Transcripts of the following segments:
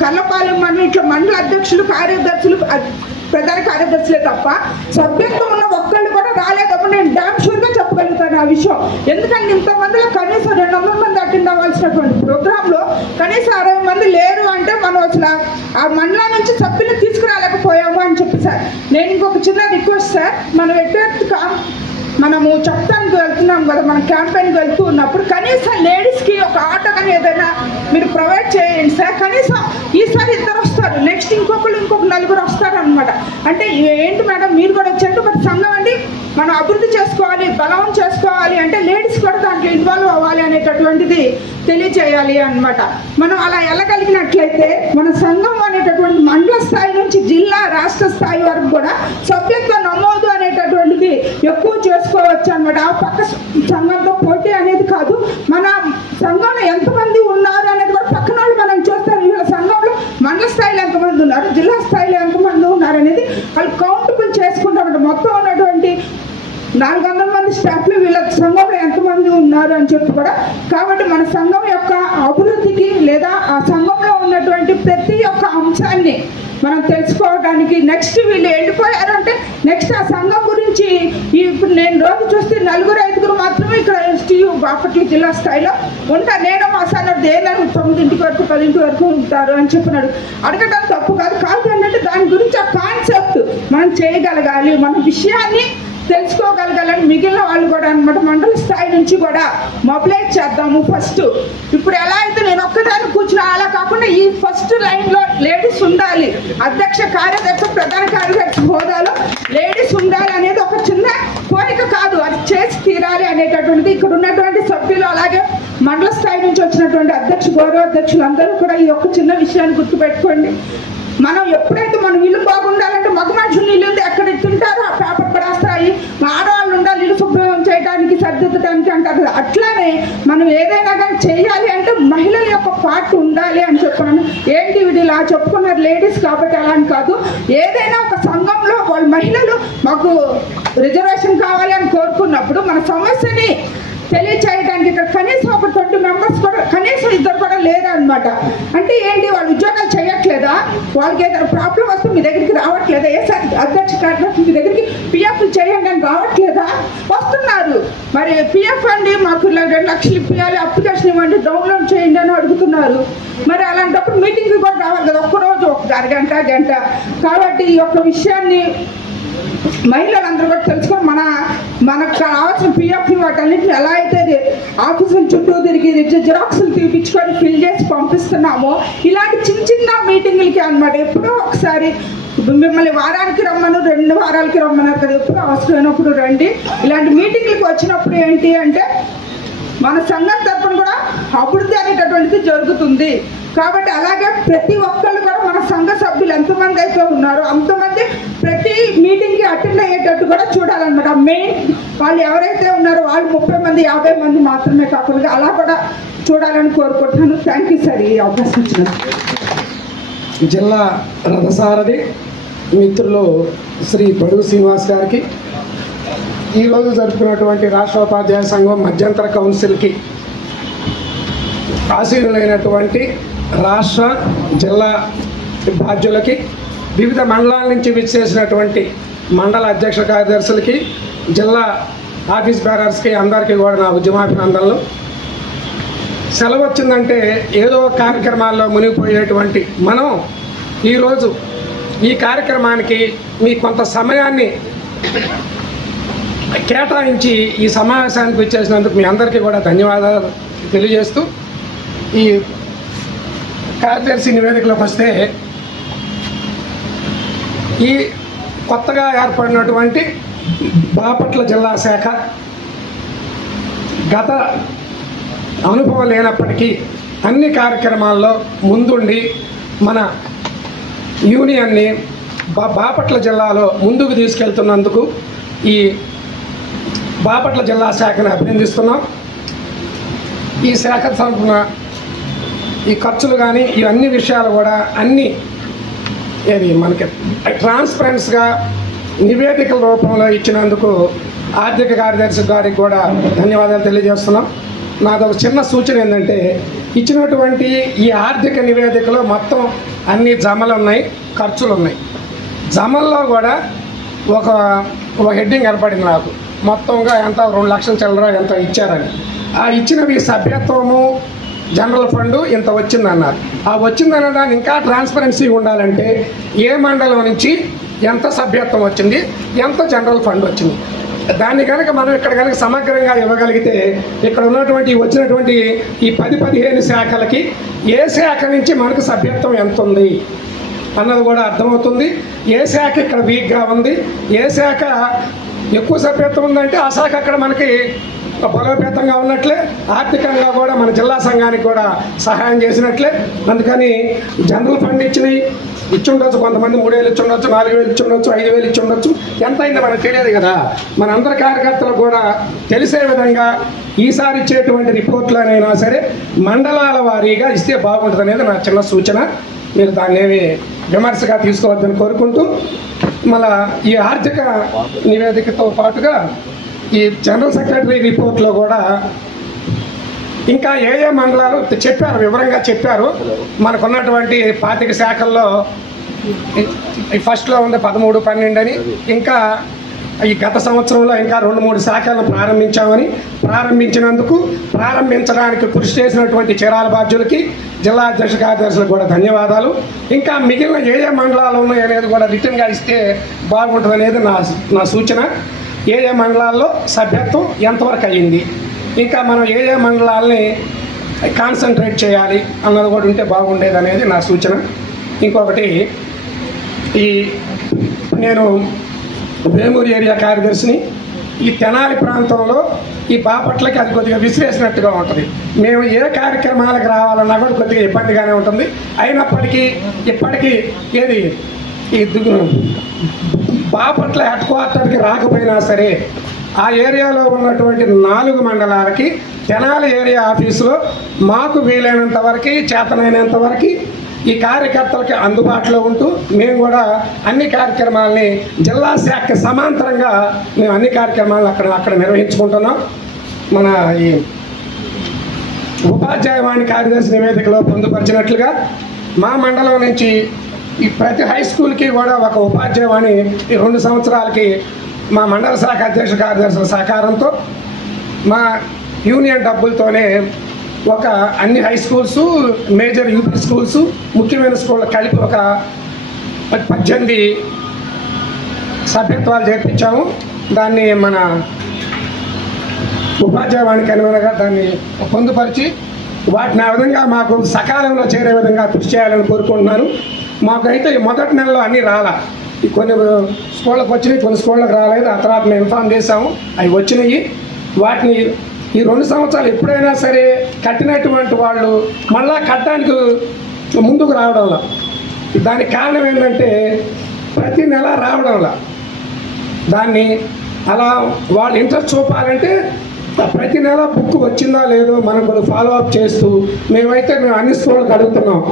కర్లపాలెం మండలి ఇట్లా మండల అధ్యక్షులు కార్యదర్శులు ప్రధాన కార్యదర్శులే తప్ప సభ్యత్వం ఉన్న ఒక్కళ్ళు కూడా రాలేదప్పుడు నేను డామ్ షూర్గా చెప్పగలుగుతాను ఆ విషయం. ఎందుకంటే ఇంతమందిలో కనీసం 200 మంది అటెండ్ అవ్వాల్సినటువంటి ప్రోగ్రాంలో కనీసం 60 మంది లేరు అంటే మనం అసలు ఆ మండలం నుంచి సభ్యులు తీసుకురాలేకపోయాము అని చెప్పి సార్. నేను ఇంకొక చిన్న రిక్వెస్ట్ సార్, మనం మనము చెప్తానికి వెళ్తున్నాం కదా, మనం క్యాంపెయిన్కి వెళ్తూ ఉన్నప్పుడు కనీసం లేడీస్కి ఒక ఆటో కానీ ఏదైనా మీరు ప్రొవైడ్ చేయండి సార్. కనీసం ఈసారి 2 వస్తారు, నెక్స్ట్ ఇంకొక 4 వస్తారు అనమాట. అంటే ఏంటి మేడం మీరు కూడా వచ్చారు, బట్ సంఘం అండి మనం అభివృద్ధి చేసుకోవాలి, బలం చేసుకోవాలి అంటే లేడీస్ కూడా దాంట్లో ఇన్వాల్వ్ అవ్వాలి అనేటటువంటిది తెలియజేయాలి అనమాట. మనం అలా వెళ్ళగలిగినట్లయితే మన సంఘం అనేటటువంటి మండల స్థాయి నుంచి జిల్లా రాష్ట్ర స్థాయి వరకు కూడా సభ్యత్వ నమోదు అనేటటువంటిది ఎక్కువ చేసుకోవచ్చు అనమాట. ఆ పక్క సంఘంతో పోటీ అనేది కాదు, మన సంఘంలో ఎంతమంది ఉన్నారు అనేది కూడా పక్కన వాళ్ళు మనం చూస్తారు. వీళ్ళ సంఘంలో మండల స్థాయిలో ఎంతమంది ఉన్నారు, జిల్లా స్థాయిలో ఎంతమంది ఉన్నారు అనేది వాళ్ళు కౌంటబుల్ చేసుకుంటామంట. మొత్తం ఉన్నటువంటి 400 మంది స్టాఫ్లు వీళ్ళ సంఘంలో ఎంతమంది ఉన్నారు అని చెప్పి కూడా. కాబట్టి మన సంఘం యొక్క అభివృద్ధికి లేదా ఆ సంఘంలో ఉన్నటువంటి ప్రతి ఒక్క అంశాన్ని మనం తెలుసుకోవడానికి నెక్స్ట్ వీళ్ళు వెళ్ళిపోయారు అంటే నెక్స్ట్ ఆ సంఘం గురించి ఇప్పుడు నేను రోజు చూస్తే 4-5 మాత్రమే ఇక్కడ ఎస్టీయూ బాపట్ల జిల్లా స్థాయిలో ఉంటారు. నేను మా సార్ దేని 9 వరకు 10 వరకు ఉంటారు అని చెప్పినాడు. అడగడం తప్పు కాదు, కాదు అంటే దాని గురించి ఆ కాన్సెప్ట్ మనం చేయగలగాలి, మన విషయాన్ని తెలుసుకోగలగాలని మిగిలిన వాళ్ళు కూడా అనమాట మండల స్థాయి నుంచి కూడా మొబిలైజ్ చేద్దాము. ఫస్ట్ ఇప్పుడు ఎలా అయితే నేను ఒక్కదాన్ని కూర్చున్నా అలా కాకుండా ఈ ఫస్ట్ లైన్లో లేడీస్ ఉండాలి, అధ్యక్ష కార్యదర్శి ప్రధాన కార్యదర్శి హోదాలో లేడీస్ ఉండాలి అనేది ఒక చిన్న కోరిక కాదు, అది చేసి తీరాలి అనేటటువంటిది ఇక్కడ ఉన్నటువంటి సభ్యులు అలాగే మండల స్థాయి నుంచి వచ్చినటువంటి గౌరవ అధ్యక్షులు అందరూ కూడా ఈ యొక్క చిన్న విషయాన్ని గుర్తుపెట్టుకోండి. మనం ఎప్పుడైతే మనం ఇల్లు బాగుండాలంటే మగ మనుషులు ఇల్లు ఎక్కడ తింటారో ఆ పేపర్ పడేస్తాయి, ఆడవాళ్ళు ఉండాలి ఇల్లు శుభ్రం చేయడానికి సర్దిద్దడానికి అంటారు. అట్లానే మనం ఏదైనా కానీ చేయాలి అంటే మహిళల యొక్క పార్ట్ ఉండాలి అని చెప్పాను. ఏంటి వీడు ఇలా చెప్పుకున్నారు లేడీస్ కాబట్టి అలా అని కాదు, ఏదైనా ఒక సంఘంలో వాళ్ళ మహిళలు మాకు రిజర్వేషన్ కావాలి అని కోరుకున్నప్పుడు మన సమస్యని తెలియచేయడానికి ఇక్కడ కనీసం ఒక 20 మెంబర్స్ కూడా కనీసం 2 కూడా లేరు అనమాట. అంటే ఏంటి వాళ్ళు ఉద్యోగాలు చేయట్లేదా, వాళ్ళకి ఏదైనా ప్రాబ్లం వస్తే మీ దగ్గరికి రావట్లేదా, ఏ అధ్యక్ష కార్యదర్శి మీ దగ్గరికి పిఎఫ్ చేయండి అని రావట్లేదా, వస్తున్నారు. మరి పిఎఫ్ అండి మాకు 2 లక్షలు ఇప్పించాలి, అప్లికేషన్ ఇవ్వండి, డౌన్లోడ్ చేయండి అని అడుగుతున్నారు. మరి అలాంటప్పుడు మీటింగ్కి కూడా రావాలి కదా, ఒక్కరోజు ఒక గంట. కాబట్టి ఈ యొక్క విషయాన్ని మహిళలందరూ కూడా తెలుసుకొని మనకు కావాల్సిన పిఎఫ్ వాటన్నిటిని ఎలా అయితే ఆఫీసుల చుట్టూ తిరిగి జిరాక్సులు తీపించుకొని ఫిల్ చేసి పంపిస్తున్నామో ఇలాంటి చిన్న మీటింగులకి అనమాట. ఎప్పుడో ఒకసారి మిమ్మల్ని వారానికి రమ్మను 2 వారాలకి రమ్మన్నారు కదా, ఎప్పుడు అవసరమైనప్పుడు రండి. ఇలాంటి మీటింగ్లకు వచ్చినప్పుడు ఏంటి అంటే మన సంఘం తరఫున కూడా అభివృద్ధి అనేటటువంటిది జరుగుతుంది. కాబట్టి అలాగే ప్రతి ఒక్కళ్ళు కూడా మన సంఘ సభ్యులు ఎంతమంది అయితే ఉన్నారో అంతమంది ప్రతి మీటింగ్కి అటెండ్ అయ్యేటట్టు కూడా చూడాలన్నమాట. మెయిన్ వాళ్ళు ఎవరైతే ఉన్నారో వాళ్ళు 30 మంది 50 మంది మాత్రమే కాకుండా అలా కూడా చూడాలని కోరుకుంటున్నాను. థ్యాంక్ యూ సార్ ఈ అవకాశం ఇచ్చినందుకు. జిల్లా రథసారథి మిత్రులు శ్రీ బడుగు శ్రీనివాస్ గారికి, ఈరోజు జరుపుకున్నటువంటి రాష్ట్ర ఉపాధ్యాయ సంఘం మధ్యంతర కౌన్సిల్కి ఆశీనులైనటువంటి రాష్ట్ర జిల్లా బాధ్యులకి, వివిధ మండలాల నుంచి విచ్చేసినటువంటి మండల అధ్యక్ష కార్యదర్శులకి, జిల్లా ఆఫీస్ బేరర్స్కి అందరికీ కూడా నా ఉద్యమాభినందనలు. సెలవు వచ్చిందంటే ఏదో కార్యక్రమాల్లో మునిగిపోయేటువంటి మనం ఈరోజు ఈ కార్యక్రమానికి మీ కొంత సమయాన్ని కేటాయించి ఈ సమావేశానికి వచ్చేసినందుకు మీ అందరికీ కూడా ధన్యవాదాలు తెలియజేస్తూ, ఈ కార్యదర్శి నివేదికలోకి వస్తే ఈ కొత్తగా ఏర్పడినటువంటి బాపట్ల జిల్లా శాఖ గత అనుభవం లేనప్పటికీ అన్ని కార్యక్రమాల్లో ముందుండి మన యూనియన్ని బాపట్ల జిల్లాలో ముందుకు తీసుకెళ్తున్నందుకు ఈ బాపట్ల జిల్లా శాఖను అభినందిస్తున్నాం. ఈ శాఖ తరఫున ఈ ఖర్చులు కానీ ఇవన్నీ విషయాలు కూడా అన్నీ మనకి ట్రాన్స్పరెన్స్గా నివేదికల రూపంలో ఇచ్చినందుకు ఆర్థిక కార్యదర్శి గారికి కూడా ధన్యవాదాలు తెలియజేస్తున్నాం. నాదొక చిన్న సూచన ఏంటంటే, ఇచ్చినటువంటి ఈ ఆర్థిక నివేదికలో మొత్తం అన్ని జమలు ఉన్నాయి, ఖర్చులు ఉన్నాయి. జమల్లో కూడా ఒక హెడ్డింగ్ ఏర్పడింది నాకు, మొత్తంగా ఎంత 2 లక్షల చిల్లర ఎంత ఇచ్చారని. ఆ ఇచ్చినవి సభ్యత్వము, జనరల్ ఫండ్ ఇంత వచ్చిందన్నారు. ఆ వచ్చిందన్న దాన్ని ఇంకా ట్రాన్స్పరెన్సీ ఉండాలంటే ఏ మండలం నుంచి ఎంత సభ్యత్వం వచ్చింది, ఎంత జనరల్ ఫండ్ వచ్చింది, దాన్ని కనుక మనం ఇక్కడ కనుక సమగ్రంగా ఇవ్వగలిగితే ఇక్కడ ఉన్నటువంటి వచ్చినటువంటి ఈ 10-15 శాఖలకి ఏ శాఖ నుంచి మనకు సభ్యత్వం ఎంత ఉంది అన్నది కూడా అర్థమవుతుంది. ఏ శాఖ ఇక్కడ వీక్గా ఉంది, ఏ శాఖ ఎక్కువ సభ్యత్వం ఉందంటే ఆ శాఖ అక్కడ మనకి బలోపేతంగా ఉన్నట్లే, ఆర్థికంగా కూడా మన జిల్లా సంఘానికి కూడా సహాయం చేసినట్లే. అందుకని జనరల్ ఫండ్ ఇచ్చుండొచ్చు, కొంతమంది 3,000 ఇచ్చుండొచ్చు, 4,000 ఇచ్చుండొచ్చు, 5,000 ఇచ్చుండొచ్చు, ఎంత అయిందో మనకు తెలియదు కదా. మన అందరి కార్యకర్తలకు కూడా తెలిసే విధంగా ఈసారి ఇచ్చేటువంటి రిపోర్ట్లనైనా సరే మండలాల వారీగా ఇస్తే బాగుంటుంది అనేది నా చిన్న సూచన. మీరు దాన్ని ఏమి విమర్శగా తీసుకోవద్దని కోరుకుంటూ, మళ్ళా ఈ ఆర్థిక నివేదికతో పాటుగా ఈ జనరల్ సెక్రటరీ రిపోర్ట్లో కూడా ఇంకా ఏ మండలాలు చెప్పారు, వివరంగా చెప్పారు. మనకున్నటువంటి 25 శాఖల్లో ఫస్ట్లో ఉంది 13, 12 అని. ఇంకా ఈ గత సంవత్సరంలో ఇంకా 2-3 శాఖలను ప్రారంభించినందుకు ప్రారంభించడానికి కృషి చేసినటువంటి చీరాల బాధ్యులకి, జిల్లా అధ్యక్ష కార్యదర్శులకు కూడా ధన్యవాదాలు. ఇంకా మిగిలిన ఏ మండలాలు ఉన్నాయి అనేది కూడా రిటర్న్గా ఇస్తే బాగుంటుంది అనేది నా సూచన. ఏ మండలాల్లో సభ్యత్వం ఎంతవరకు అయ్యింది, ఇంకా మనం ఏ మండలాల్ని కాన్సన్ట్రేట్ చేయాలి అన్నది కూడా ఉంటే బాగుండేది అనేది నా సూచన. ఇంకొకటి, నేను వేమూరు ఏరియా కార్యదర్శిని. ఈ తెనాలి ప్రాంతంలో ఈ బాపట్లకి అది కొద్దిగా విసిరేసినట్టుగా ఉంటుంది. మేము ఏ కార్యక్రమాలకు రావాలన్నా కూడా కొద్దిగా ఇబ్బందిగానే ఉంటుంది. అయినప్పటికీ ఇప్పటికీ ఈ బాపట్ల హెడ్ క్వార్టర్కి రాకపోయినా సరే ఆ ఏరియాలో ఉన్నటువంటి 4 మండలాలకి తెనాలి ఏరియా ఆఫీసులో మాకు వీలైనంత వరకు, చేతనైనంత వరకు ఈ కార్యకర్తలకి అందుబాటులో ఉంటూ మేము కూడా అన్ని కార్యక్రమాలని జిల్లా శాఖ సమాంతరంగా మేము అన్ని కార్యక్రమాలను అక్కడ నిర్వహించుకుంటున్నాం. మన ఈ ఉపాధ్యాయవాణి కార్యదర్శి నివేదికలో పొందుపరిచినట్లుగా మా మండలం నుంచి ఈ ప్రతి హై స్కూల్కి కూడా ఒక ఉపాధ్యాయవాణి ఈ 2 సంవత్సరాలకి మా మండల శాఖ అధ్యక్ష కార్యదర్శుల సహకారంతో మా యూనియన్ డబ్బులతోనే ఒక అన్ని high schools, major UP schools, ముఖ్యమైన స్కూళ్ళు కలిపి ఒక 18 సభ్యత్వాలు చేర్పించాము. దాన్ని మన ఉపాధ్యాయవాణికి అనుగుణంగా దాన్ని పొందుపరిచి వాటిని ఆ విధంగా మాకు సకాలంలో చేరే విధంగా కృషి చేయాలని కోరుకుంటున్నాను. మాకైతే మొదటి నెలలో అన్నీ రాలా, కొన్ని స్కూళ్ళకు వచ్చినాయి, కొన్ని స్కూళ్ళకు రాలేదు. ఆ తర్వాత మేము ఇన్ఫామ్ చేసాము, అవి వచ్చినాయి. వాటిని ఈ 2 సంవత్సరాలు ఎప్పుడైనా సరే కట్టినటువంటి వాళ్ళు మళ్ళా కట్టడానికి ముందుకు రావడంలో, దానికి కారణం ఏంటంటే ప్రతి నెల రావడంలో దాన్ని అలా వాళ్ళు ఇంట్రెస్ట్ చూపాలంటే ప్రతి నెల బుక్ వచ్చిందా లేదో మనం కొద్దిగా ఫాలో అప్ చేస్తూ మేము అన్ని స్కూళ్ళకి అడుగుతున్నాం.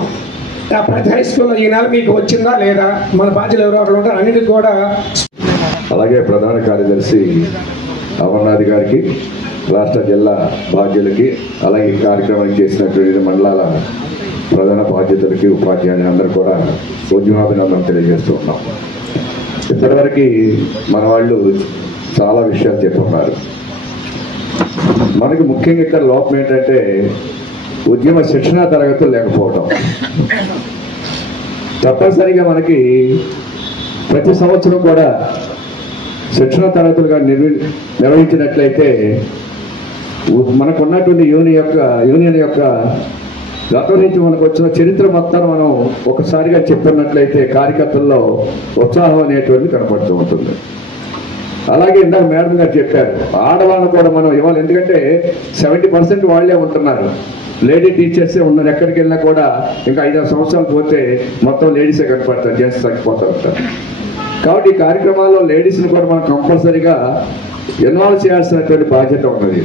ప్రతి హై స్కూల్లో ఈ నెల మీకు వచ్చిందా లేదా, మన బాధ్యులు ఎవరు అక్కడ ఉంటారు అన్నిటికి కూడా. అలాగే ప్రధాన కార్యదర్శి అమర్నాథ్ గారికి, రాష్ట్ర జిల్లా బాధ్యులకి, అలాగే ఈ కార్యక్రమానికి చేసినటువంటి మండలాల ప్రధాన బాధ్యతలకి, ఉపాధ్యాయులు అందరూ కూడా ఉద్యమాభినందనలు తెలియజేస్తున్నాం. ఇప్పటివరకు మన వాళ్ళు చాలా విషయాలు చెప్పున్నారు. మనకి ముఖ్యంగా ఇక్కడ లోపం ఏంటంటే ఉద్యమ శిక్షణా తరగతులు లేకపోవడం. తప్పనిసరిగా మనకి ప్రతి సంవత్సరం కూడా శిక్షణ తరగతులుగా నిర్వహించినట్లయితే మనకున్నటువంటి యూనియన్ యొక్క గతం నుంచి మనకు వచ్చిన చరిత్ర మొత్తాన్ని మనం ఒకసారిగా చెప్పుకున్నట్లయితే కార్యకర్తల్లో ఉత్సాహం అనేటువంటి కనపడుతూ ఉంటుంది. అలాగే ఇందాక మేడం గారు చెప్పారు, ఆడవాళ్ళను కూడా మనం ఇవ్వాలి. ఎందుకంటే 70% వాళ్ళే ఉంటున్నారు, లేడీ టీచర్సే ఉన్నారు. ఎక్కడికి వెళ్ళినా కూడా ఇంకా 5-6 సంవత్సరాలు పోతే మొత్తం లేడీసే కనపడతారు, జెంట్స్ తగ్గిపోతూ ఉంటారు. కాబట్టి ఈ కార్యక్రమాల్లో లేడీస్ని కూడా మనం కంపల్సరీగా ఇన్వాల్వ్ చేయాల్సినటువంటి బాధ్యత ఉన్నది.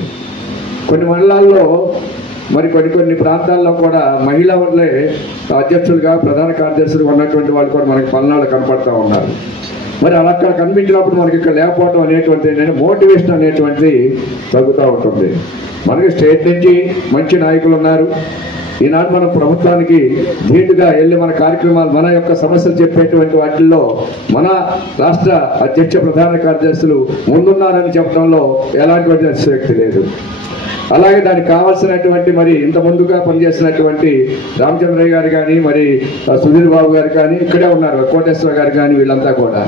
కొన్ని మండలాల్లో మరి కొన్ని ప్రాంతాల్లో కూడా మహిళా వాళ్ళే అధ్యక్షులుగా, ప్రధాన కార్యదర్శులుగా ఉన్నటువంటి వాళ్ళు కూడా మనకి పల్నాడు కనపడతా ఉన్నారు. మరి అలా అక్కడ కనిపించినప్పుడు మనకి ఇక్కడ లేకపోవడం అనేటువంటిది ఏంటంటే మోటివేషన్ అనేటువంటిది తగ్గుతూ ఉంటుంది. మనకి స్టేట్ నుంచి మంచి నాయకులు ఉన్నారు. ఈనాడు మనం ప్రభుత్వానికి ధీటుగా వెళ్ళి మన కార్యక్రమాలు, మన యొక్క సమస్యలు చెప్పేటువంటి వాటిల్లో మన రాష్ట్ర అధ్యక్ష ప్రధాన కార్యదర్శులు ముందున్నారని చెప్పడంలో ఎలాంటి అతిశయోక్తి లేదు. అలాగే దానికి కావాల్సినటువంటి మరి ఇంత ముందుగా పనిచేసినటువంటి రామచంద్రయ్య గారు కానీ, మరి సుధీర్ బాబు గారు కానీ, ఇక్కడే ఉన్నారు కోటేశ్వర గారు కానీ, వీళ్ళంతా కూడా.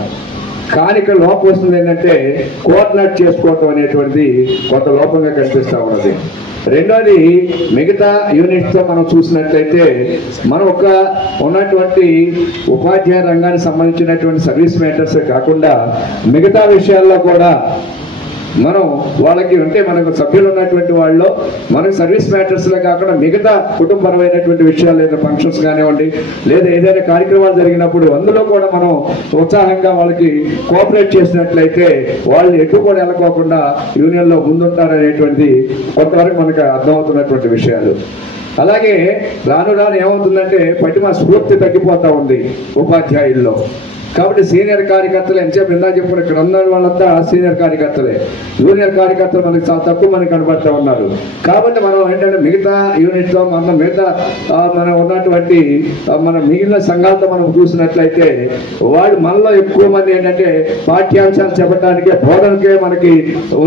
కానీ ఇక్కడ లోపం వస్తుంది ఏంటంటే కోఆర్డినేట్ చేసుకోవటం అనేటువంటిది కొంత లోపంగా కనిపిస్తూ ఉన్నది. రెండోది, మిగతా యూనిట్స్తో మనం చూసినట్లయితే మనం ఒక ఉన్నటువంటి ఉపాధ్యాయ రంగానికి సంబంధించినటువంటి సర్వీస్ మ్యాటర్స్ కాకుండా మిగతా విషయాల్లో కూడా మనం వాళ్ళకి అంటే మనకు సభ్యులు ఉన్నటువంటి వాళ్ళు మనకు సర్వీస్ మ్యాటర్స్లో కాకుండా మిగతా కుటుంబపరమైనటువంటి విషయాలు, లేదా ఫంక్షన్స్ కానివ్వండి, లేదా ఏదైనా కార్యక్రమాలు జరిగినప్పుడు అందులో కూడా మనం ఉత్సాహంగా వాళ్ళకి కోఆపరేట్ చేసినట్లయితే వాళ్ళు ఎక్కువ కూడా వెళ్ళకోకుండా యూనియన్లో ముందుంటారనేటువంటిది కొంతవరకు మనకు అర్థమవుతున్నటువంటి విషయాలు. అలాగే రాను రాను ఏమవుతుందంటే పటిమ స్ఫూర్తి తగ్గిపోతూ ఉంది ఉపాధ్యాయుల్లో. కాబట్టి సీనియర్ కార్యకర్తలు ఎంతసేపు ఇందా చెప్పుకుని ఇక్కడ ఉన్న వాళ్ళంతా సీనియర్ కార్యకర్తలే, జూనియర్ కార్యకర్తలు మనకి చాలా తక్కువ మనకి కనబడుతూ ఉన్నారు. కాబట్టి మనం ఏంటంటే మిగతా యూనిట్లో మిగతా మనం ఉన్నటువంటి మన మిగిలిన సంఘాలతో మనం చూసినట్లయితే వాళ్ళు మనలో ఎక్కువ మంది ఏంటంటే పాఠ్యాంశాలు చెప్పడానికే, బోధనకే మనకి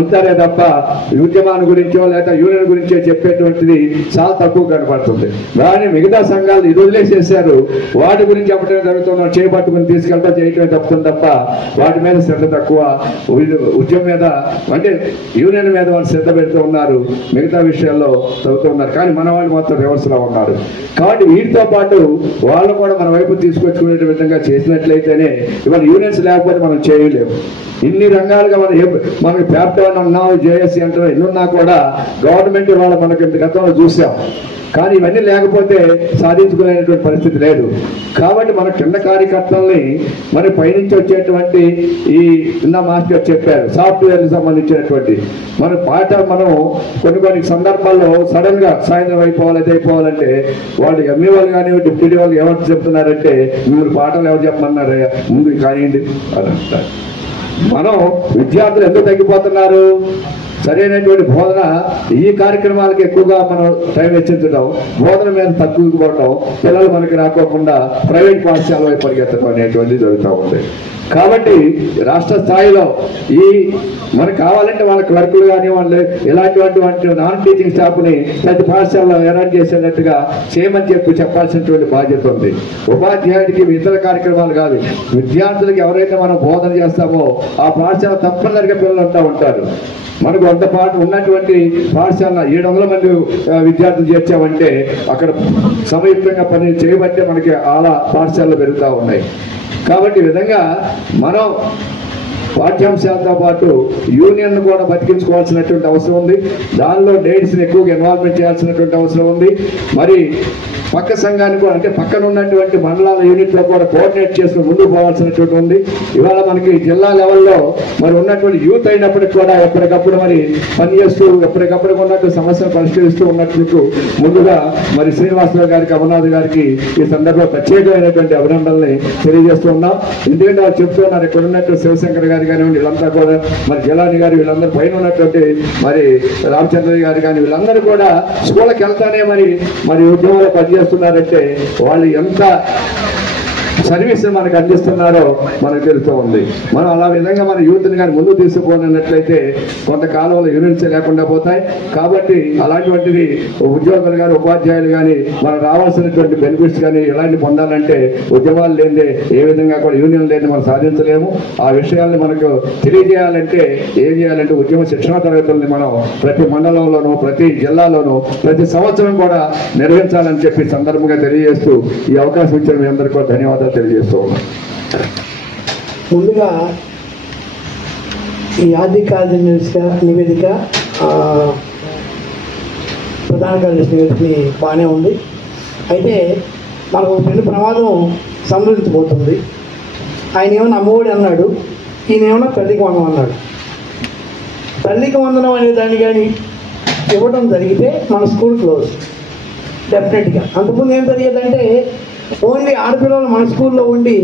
ఉంటారే తప్ప ఉద్యమాన్ని గురించో లేదా యూనియన్ గురించో చెప్పేటువంటిది చాలా తక్కువ కనబడుతుంది. కానీ మిగతా సంఘాలు ఇది వదిలేసేసారు, వాటి గురించి చెప్పడం జరుగుతున్న చేపట్టుకుని తీసుకెళ్తా చేయటమే తప్పుతుంది తప్ప వాటి మీద శ్రద్ధ తక్కువ, ఉద్యమం మీద అంటే యూనియన్ మీద వాళ్ళు శ్రద్ధ పెడుతూ ఉన్నారు, మిగతా విషయాల్లో చదువుతూ ఉన్నారు. కానీ మన వాళ్ళు మాత్రం రివర్స్లో ఉన్నారు. కాబట్టి వీటితో పాటు వాళ్ళు కూడా మన వైపు తీసుకొచ్చుకునే విధంగా చేసినట్లయితేనే ఇవాళ యూనియన్స్ లేకపోతే మనం చేయలేము. ఇన్ని రంగాలుగా మనకి ప్యాప్టాన్ అన్నాం, జేఎస్సీ అంటున్నాం, ఎన్నున్నా కూడా గవర్నమెంట్ వాళ్ళ మనకి ఇంత గతంలో చూసాం. కానీ ఇవన్నీ లేకపోతే సాధించుకునేటువంటి పరిస్థితి లేదు. కాబట్టి మన కింద కార్యకర్తల్ని మన పైనుంచి వచ్చేటువంటి ఈ నిన్న మాస్టర్ చెప్పారు సాఫ్ట్వేర్కి సంబంధించినటువంటి మన పాట మనం కొన్ని సందర్భాల్లో సడన్ గా సాయంత్రం అయిపోవాలంటే వాళ్ళు ఎంఈ వాళ్ళు కానీ డిప్యూటీ వాళ్ళు ఎవరు చెప్తున్నారంటే మీరు పాటలు ఎవరు చెప్పమన్నారు, ముందు కానివ్వండి అని అంటారు. మనం విద్యార్థులు ఎందుకు తగ్గిపోతున్నారు? సరైనటువంటి బోధన ఈ కార్యక్రమాలకు ఎక్కువగా మనం టైం వెచ్చించడం, బోధన మీద తక్కువకి పోవడం, పిల్లలు మనకి రాకోకుండా ప్రైవేట్ పాఠశాల వైపు పరిగెత్తడం అనేటువంటిది జరుగుతూ ఉంది. కాబట్టి రాష్ట్ర స్థాయిలో ఈ మనకు కావాలంటే వాళ్ళ క్లర్కులు కానీ వాళ్ళు ఇలాంటి నాన్ టీచింగ్ స్టాఫ్ని ప్రతి పాఠశాలలో ఏర్పాటు చేసేటట్టుగా చేయమని చెప్పాల్సినటువంటి బాధ్యత ఉంది. ఉపాధ్యాయుడికి ఇతర కార్యక్రమాలు కాదు, విద్యార్థులకు ఎవరైతే మనం బోధన చేస్తామో ఆ పాఠశాల తప్పనిసరిగా పిల్లలు అంటూ ఉంటారు. మనకు వంద ఉన్నటువంటి పాఠశాల 700 మంది విద్యార్థులు చేర్చామంటే అక్కడ సంయుక్తంగా పని చేయబట్టే మనకి అలా పాఠశాలలు పెరుగుతూ ఉన్నాయి. కాబట్టి ఈ విధంగా మనం పాఠ్యాంశాలతో పాటు యూనియన్ కూడా బతికించుకోవాల్సినటువంటి అవసరం ఉంది. దానిలో లేడీస్ని ఎక్కువగా ఇన్వాల్వ్మెంట్ చేయాల్సినటువంటి అవసరం ఉంది. మరి పక్క సంఘాన్ని కూడా అంటే పక్కన ఉన్నటువంటి మండలాల యూనిట్లో కూడా కోఆర్డినేట్ చేస్తూ ముందుకు పోవాల్సినటువంటి ఉంది. ఇవాళ మనకి జిల్లా లెవెల్లో మరి ఉన్నటువంటి యూత్ అయినప్పటికీ కూడా ఎప్పటికప్పుడు మరి పనిచేస్తూ ఎప్పటికప్పుడు ఉన్నట్టు సమస్యలు పరిష్కరిస్తూ ఉన్నట్టు ముందుగా మరి శ్రీనివాసరావు గారికి, అమర్నాథ్ గారికి ఈ సందర్భంలో ప్రత్యేకమైనటువంటి అభినందనల్ని తెలియజేస్తూ ఉన్నాం. ఎందుకంటే వాళ్ళు చెప్తున్నారు ఇక్కడ ఉన్నట్టు శివశంకర్ గారు కానివ్వండి, వీళ్ళంతా కూడా మరి జలాని గారు, వీళ్ళందరూ పైన ఉన్నటువంటి మరి రామచంద్రయ్య గారు కానీ వీళ్ళందరూ కూడా స్కూళ్ళకి వెళ్తానే మరి ఉద్యోగాలు పనిచేస్తున్నారంటే వాళ్ళు ఎంత సర్వీస్ మనకు అందిస్తున్నారో మనకు తెలుస్తూ ఉంది. మనం అలా విధంగా మన యూత్ని కానీ ముందు తీసుకుపోయినట్లయితే కొంతకాలంలో యూనిట్స్ లేకుండా పోతాయి. కాబట్టి అలాంటివంటివి ఉద్యోగులు కానీ ఉపాధ్యాయులు కానీ మనం రావాల్సినటువంటి బెనిఫిట్స్ కానీ ఎలాంటి పొందాలంటే ఉద్యమాలు లేదే ఏ విధంగా కూడా యూనియన్ లేని మనం సాధించలేము. ఆ విషయాల్ని మనకు తెలియజేయాలంటే ఏం చేయాలంటే ఉద్యమ శిక్షణా తరగతుల్ని మనం ప్రతి మండలంలోనూ ప్రతి జిల్లాలోనూ ప్రతి సంవత్సరం కూడా నిర్వహించాలని చెప్పి సందర్భంగా తెలియజేస్తూ ఈ అవకాశం ఇచ్చిన మీ అందరికీ ధన్యవాదాలు తెలియజేస్తూ ఉన్నాం. ముందుగా ఈ ఆర్థిక నివేదిక ప్రధాన కార్యదర్శి నివేదిక బాగానే ఉంది. అయితే మనకు పెద్ద ప్రమాదం సంభవించబోతుంది. ఆయన ఏమన్నా అమ్మఒడి అన్నాడు, ఈయన ఏమన్నా తల్లికి వందనం అన్నాడు. తల్లికి వందనం అనే దాన్ని కానీ ఇవ్వడం జరిగితే మన స్కూల్ క్లోజ్ డెఫినెట్గా. అంతకుముందు ఏం జరిగేదంటే ఓన్లీ ఆడపిల్లలు మన స్కూల్లో ఉండి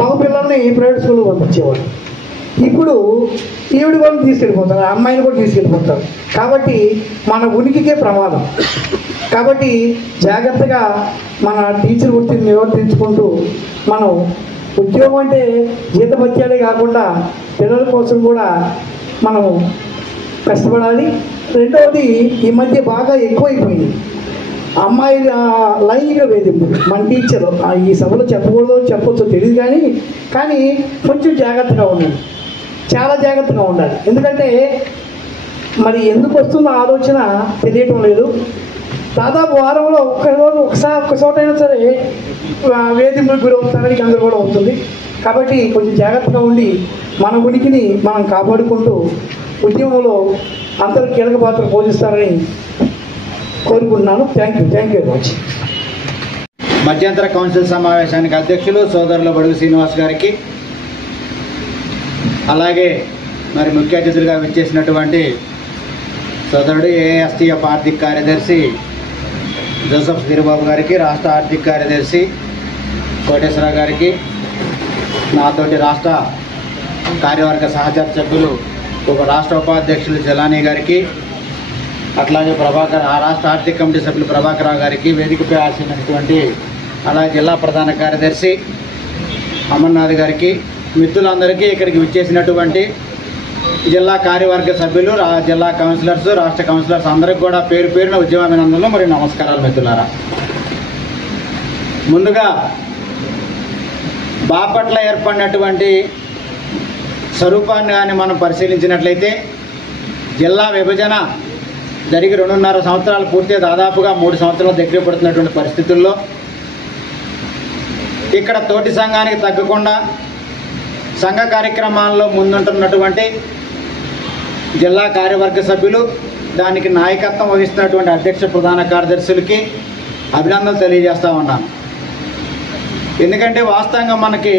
మగ పిల్లల్ని ప్రైవేట్ స్కూల్లో పంపించేవాడు. ఇప్పుడు ఈవిడ వాళ్ళని తీసుకెళ్ళిపోతారు, అమ్మాయిని కూడా తీసుకెళ్ళిపోతారు. కాబట్టి మన ఉనికికే ప్రమాదం. కాబట్టి జాగ్రత్తగా మన టీచర్ వృత్తిని నివర్తించుకుంటూ మనం ఉద్యోగం అంటే జీతభత్యాలే కాకుండా పిల్లల కోసం కూడా మనం కష్టపడాలి. రెండవది ఈ మధ్య బాగా ఎక్కువైపోయింది అమ్మాయిల లైంగిక వేధింపులు. మన టీచర్ ఈ సభలో చెప్పకూడదు చెప్పొచ్చో తెలియదు కానీ కొంచెం జాగ్రత్తగా ఉండండి, చాలా జాగ్రత్తగా ఉండాలి. ఎందుకంటే మరి ఎందుకు వస్తుందో ఆలోచన తెలియటం లేదు. దాదాపు వారంలో ఒక్క చోట అయినా సరే వేధింపులకు గురవుతారని అందరూ కూడా అవుతుంది. కాబట్టి కొంచెం జాగ్రత్తగా ఉండి మన ఉనికిని మనం కాపాడుకుంటూ ఉద్యమంలో అందరూ కీలక పాత్ర పోషిస్తారని కోరుకుంటున్నాను. Thank you very much. మధ్యంతర కౌన్సిల్ సమావేశానికి అధ్యక్షులు సోదరులు బడుగు శ్రీనివాస్ గారికి, అలాగే మరి ముఖ్య అతిథులుగా విచ్చేసినటువంటి సోదరుడు ఏఎస్టీఎఫ్ ఆర్థిక కార్యదర్శి జోసెఫ్ గిరిబాబు గారికి, రాష్ట్ర ఆర్థిక కార్యదర్శి కోటేశ్వరరావు గారికి, నాతోటి రాష్ట్ర కార్యవర్గ సహచర సభ్యులు రాష్ట్ర ఉపాధ్యక్షులు జలానీ గారికి, అట్లాగే రాష్ట్ర ఆర్థిక కమిటీ సభ్యులు ప్రభాకర్ రావు గారికి, వేదికపై ఆశించినటువంటి అలాగే జిల్లా ప్రధాన కార్యదర్శి అమర్నాథ్ గారికి, మిత్రులందరికీ ఇక్కడికి విచ్చేసినటువంటి జిల్లా కార్యవర్గ సభ్యులు, జిల్లా కౌన్సిలర్స్, రాష్ట్ర కౌన్సిలర్స్ అందరికి కూడా పేరు పేరున ఉద్యమాభినందనలు మరియు నమస్కారాలు మిత్రులారా. ముందుగా బాపట్ల ఏర్పడినటువంటి స్వరూపాన్ని కానీ మనం పరిశీలించినట్లయితే జిల్లా విభజన జరిగి 2.5 సంవత్సరాలు పూర్తి, దాదాపుగా 3 సంవత్సరాలు దగ్గర పడుతున్నటువంటి పరిస్థితుల్లో ఇక్కడ తోటి సంఘానికి తగ్గకుండా సంఘ కార్యక్రమాల్లో ముందుంటున్నటువంటి జిల్లా కార్యవర్గ సభ్యులు, దానికి నాయకత్వం వహిస్తున్నటువంటి అధ్యక్ష ప్రధాన కార్యదర్శులకి అభినందనలు తెలియజేస్తూ ఉన్నాను. ఎందుకంటే వాస్తవంగా మనకి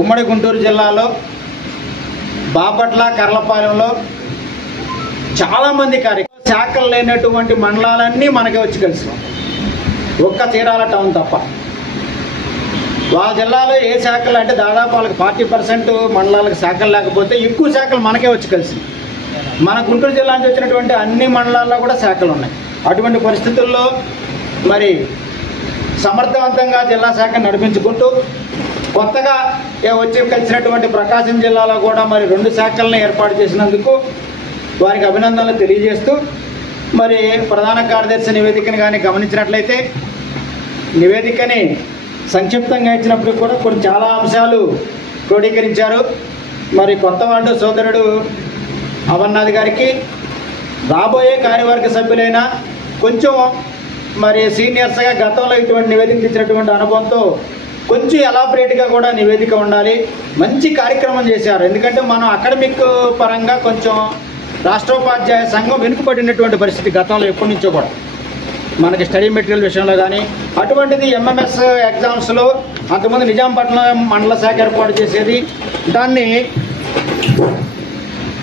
ఉమ్మడి గుంటూరు జిల్లాలో బాపట్ల, కర్లపాలెంలో చాలామంది శాఖలు లేనటువంటి మండలాలన్నీ మనకే వచ్చి కలిసి, ఒక్క చీరాల టౌన్ తప్ప. వాళ్ళ జిల్లాలో ఏ శాఖలు అంటే దాదాపు వాళ్ళకి 40% మండలాలకు శాఖలు లేకపోతే ఎక్కువ శాఖలు మనకే వచ్చి కలిసి, మన గుంటూరు జిల్లా నుంచి వచ్చినటువంటి అన్ని మండలాల్లో కూడా శాఖలు ఉన్నాయి. అటువంటి పరిస్థితుల్లో మరి సమర్థవంతంగా జిల్లా శాఖ నడిపించుకుంటూ కొత్తగా వచ్చి కలిసినటువంటి ప్రకాశం జిల్లాలో కూడా మరి 2 శాఖలను ఏర్పాటు చేసినందుకు వారికి అభినందనలు తెలియజేస్తూ, మరి ప్రధాన కార్యదర్శి నివేదికను కానీ గమనించినట్లయితే నివేదికని సంక్షిప్తంగా ఇచ్చినప్పుడు కూడా కొన్ని చాలా అంశాలు క్రోడీకరించారు. మరి కొత్త వార్డు సోదరుడు అమర్నాథ్ గారికి, రాబోయే కార్యవర్గ సభ్యులైన కొంచెం మరి సీనియర్స్గా గతంలో ఇటువంటి నివేదిక ఇచ్చినటువంటి అనుభవంతో కొంచెం ఎలాబరేట్గా కూడా నివేదిక ఉండాలి. మంచి కార్యక్రమం చేశారు. ఎందుకంటే మనం అకాడమిక్ పరంగా కొంచెం రాష్ట్రోపాధ్యాయ సంఘం వెనుకబడినటువంటి పరిస్థితి గతంలో ఎప్పటి నుంచో కూడా మనకి స్టడీ మెటీరియల్ విషయంలో కానీ, అటువంటిది ఎంఎంఎస్ ఎగ్జామ్స్లో అంతకుముందు నిజాంపట్నం మండల శాఖ ఏర్పాటు చేసేది, దాన్ని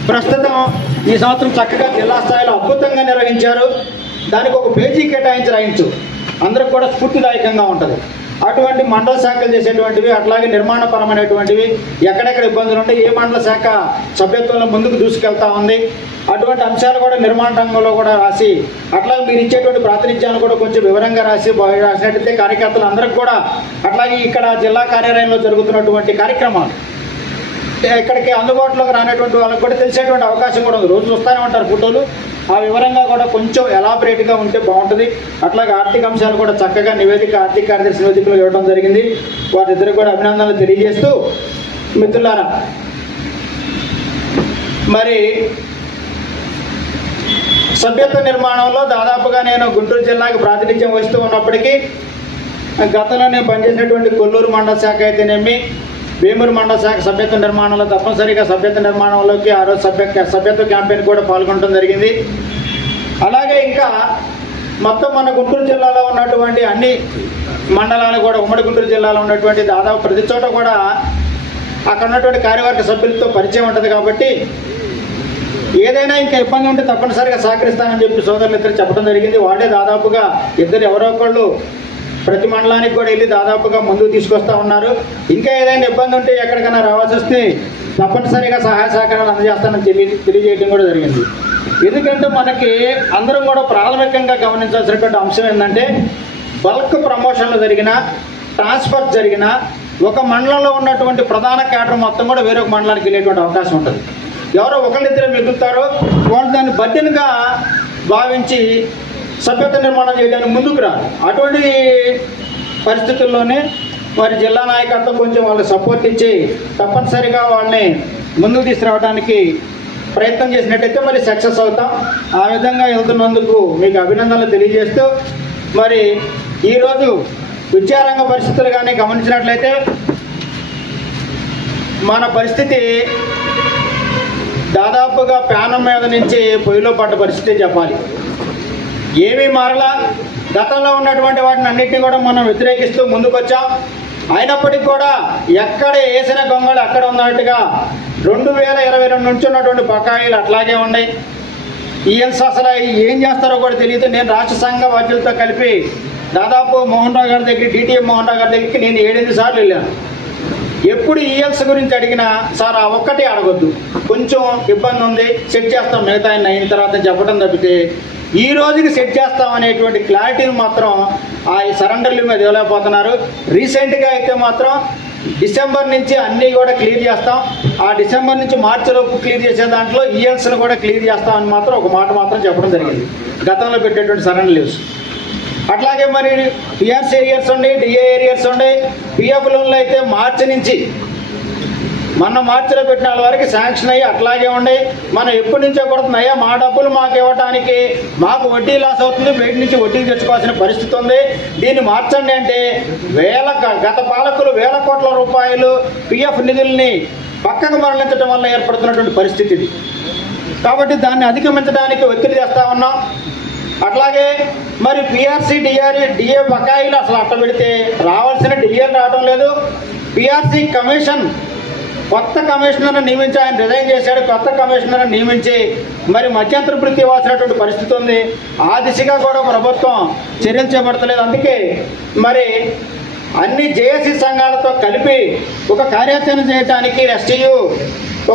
ప్రస్తుతం ఈ సంవత్సరం చక్కగా జిల్లా స్థాయిలో అద్భుతంగా నిర్వహించారు. దానికి ఒక పేజీ కేటాయించు అందరికి కూడా స్ఫూర్తిదాయకంగా ఉంటుంది. అటువంటి మండల శాఖలు చేసేటువంటివి, అట్లాగే నిర్మాణపరమైనటువంటివి, ఎక్కడెక్కడ ఇబ్బందులు ఉంటే ఏ మండల శాఖ సభ్యత్వంలో ముందుకు దూసుకెళ్తా ఉంది, అటువంటి అంశాలు కూడా నిర్మాణ రంగంలో కూడా రాసి, అట్లాగే మీరు ఇచ్చేటువంటి ప్రాతినిధ్యాన్ని కూడా కొంచెం వివరంగా రాసినట్టయితే కార్యకర్తలు అందరికి కూడా, అట్లాగే ఇక్కడ జిల్లా కార్యాలయంలో జరుగుతున్నటువంటి కార్యక్రమాలు ఇక్కడికి అందుబాటులోకి రానటువంటి వాళ్ళకి కూడా తెలిసేటువంటి అవకాశం కూడా ఉంది. రోజు చూస్తూనే ఉంటారు ఫోటోలు, ఆ వివరంగా కూడా కొంచెం ఎలాబరేట్గా ఉంటే బాగుంటుంది. అట్లాగే ఆర్థిక అంశాలు కూడా చక్కగా ఆర్థిక కార్యదర్శి నివేదికలో ఇవ్వడం జరిగింది. వారిద్దరికి కూడా అభినందనలు తెలియజేస్తూ, మిత్రులారా మరి సభ్యత్వ నిర్మాణంలో దాదాపుగా నేను గుంటూరు జిల్లాకి ప్రాతినిధ్యం వహిస్తూ ఉన్నప్పటికీ గతంలో నేను పనిచేసినటువంటి కొల్లూరు మండల శాఖ అయితేనేమి, వేమూరు మండల శాఖ సభ్యత్వ నిర్మాణంలో తప్పనిసరిగా సభ్యత్వ నిర్మాణంలోకి ఆ రోజు సభ్యత్వ క్యాంపెయిన్ కూడా పాల్గొనడం జరిగింది. అలాగే ఇంకా మొత్తం మన గుంటూరు జిల్లాలో ఉన్నటువంటి అన్ని మండలాలు కూడా, ఉమ్మడి గుంటూరు జిల్లాలో ఉన్నటువంటి దాదాపు ప్రతి చోట కూడా అక్కడ ఉన్నటువంటి కార్యవర్గ సభ్యులతో పరిచయం ఉంటుంది. కాబట్టి ఏదైనా ఇంకా ఇబ్బంది ఉంటే తప్పనిసరిగా సహకరిస్తానని చెప్పి సోదరులు ఇద్దరు చెప్పడం జరిగింది. వాడే దాదాపుగా ఇద్దరు ఎవరో ఒకళ్ళు ప్రతి మండలానికి కూడా వెళ్ళి దాదాపుగా ముందుకు తీసుకొస్తా ఉన్నారు. ఇంకా ఏదైనా ఇబ్బంది ఉంటే ఎక్కడికైనా రావాల్సి వస్తే తప్పనిసరిగా సహాయ సహకారాలు అందజేస్తానని తెలియజేయడం కూడా జరిగింది. ఎందుకంటే మనకి అందరం కూడా ప్రాథమికంగా గమనించాల్సినటువంటి అంశం ఏంటంటే బల్క్ ప్రమోషన్లు జరిగిన, ట్రాన్స్ఫర్ జరిగిన ఒక మండలంలో ఉన్నటువంటి ప్రధాన క్యాడర్ మొత్తం కూడా వేరొక మండలానికి వెళ్ళేటువంటి అవకాశం ఉంటుంది. ఎవరో ఒకళ్ళిద్దరు మిగులుతారో వాళ్ళు దాన్ని బడ్డెన్గా భావించి సభ్యత నిర్మాణం చేయడానికి ముందుకు రారు. అటువంటి పరిస్థితుల్లోనే మరి జిల్లా నాయకత్వం కొంచెం వాళ్ళకి సపోర్ట్ ఇచ్చి తప్పనిసరిగా వాళ్ళని ముందుకు తీసుకురావడానికి ప్రయత్నం చేసినట్టయితే మరి సక్సెస్ అవుతాం. ఆ విధంగా వెళ్తున్నందుకు మీకు అభినందనలు తెలియజేస్తూ మరి ఈరోజు విద్యారంగ పరిస్థితులు కానీ గమనించినట్లయితే మన పరిస్థితి దాదాపుగా ప్యానం మీద నుంచి పొయ్యిలో పడ్డ పరిస్థితి చెప్పాలి. ఏమీ మారలా. గతంలో ఉన్నటువంటి వాటిని అన్నింటినీ కూడా మనం వ్యతిరేకిస్తూ ముందుకొచ్చాం. అయినప్పటికీ కూడా ఎక్కడ వేసిన గొంగళి అక్కడ ఉన్నట్టుగా 2022 నుంచి ఉన్నటువంటి బకాయిలు అట్లాగే ఉన్నాయి. ఈఎల్స్ అసలు ఏం చేస్తారో కూడా తెలియదు. నేను రాష్ట్ర సంఘ బాధ్యులతో కలిపి దాదాపు మోహన్ రావు గారి దగ్గర, డిటిఎం మోహన్ రావు గారి దగ్గరికి నేను 7-8 సార్లు వెళ్ళాను. ఎప్పుడు ఈఎల్స్ గురించి అడిగినా సార్ ఆ ఒక్కటి అడగొద్దు, కొంచెం ఇబ్బంది ఉంది, సెట్ చేస్తాం, మిగతా అయిన తర్వాత చెప్పడం తప్పితే ఈ రోజుకి సెట్ చేస్తాం అనేటువంటి క్లారిటీని మాత్రం ఆ సరెండర్ల మీద ఇవ్వలేకపోతున్నారు. రీసెంట్గా అయితే మాత్రం డిసెంబర్ నుంచి అన్నీ కూడా క్లియర్ చేస్తాం, ఆ డిసెంబర్ నుంచి మార్చి లోపు క్లియర్ చేసే దాంట్లో ఈఎల్స్ని కూడా క్లియర్ చేస్తామని మాత్రం ఒక మాట మాత్రం చెప్పడం జరిగింది గతంలో పెట్టేటువంటి సరెండర్ లీవ్స్. అట్లాగే మరి పిఆర్సీ ఏరియర్స్ ఉండే, డిఏ ఏరియర్స్ ఉండే, పిఎఫ్ లోన్లు అయితే మార్చి నుంచి మొన్న మార్చిలో పెట్టిన వాళ్ళ వరకు శాంక్షన్ అయ్యి అట్లాగే ఉండే. మనం ఎప్పటి నుంచో కొడుతున్నాయా మా డబ్బులు మాకు ఇవ్వడానికి మాకు వడ్డీ లాస్ అవుతుంది, బయట నుంచి వడ్డీ తెచ్చుకోవాల్సిన పరిస్థితి ఉంది, దీన్ని మార్చండి అంటే గత పాలకులు వేల కోట్ల రూపాయలు పిఎఫ్ నిధుల్ని పక్కకు మరలించడం వల్ల ఏర్పడుతున్నటువంటి పరిస్థితి ఇది. కాబట్టి దాన్ని అధిగమించడానికి ఒత్తిడి చేస్తా ఉన్నాం. అట్లాగే మరి పిఆర్సీ డిఏ బకాయిలు అసలు అట్ట పెడితే రావాల్సిన డిఏలు రావడం లేదు. పిఆర్సీ కమిషన్ కొత్త కమిషనర్ను నియమించి ఆయన రిజైన్ చేశాడు. కొత్త కమిషనర్ను నియమించి మరి మధ్యంతర వృత్తి ఇవ్వాల్సినటువంటి పరిస్థితి ఉంది. ఆ దిశగా కూడా ప్రభుత్వం చర్యలు చేపడతలేదు. అందుకే మరి అన్ని జేఏసీ సంఘాలతో కలిపి ఒక కార్యాచరణ చేయడానికి ఎస్టీయు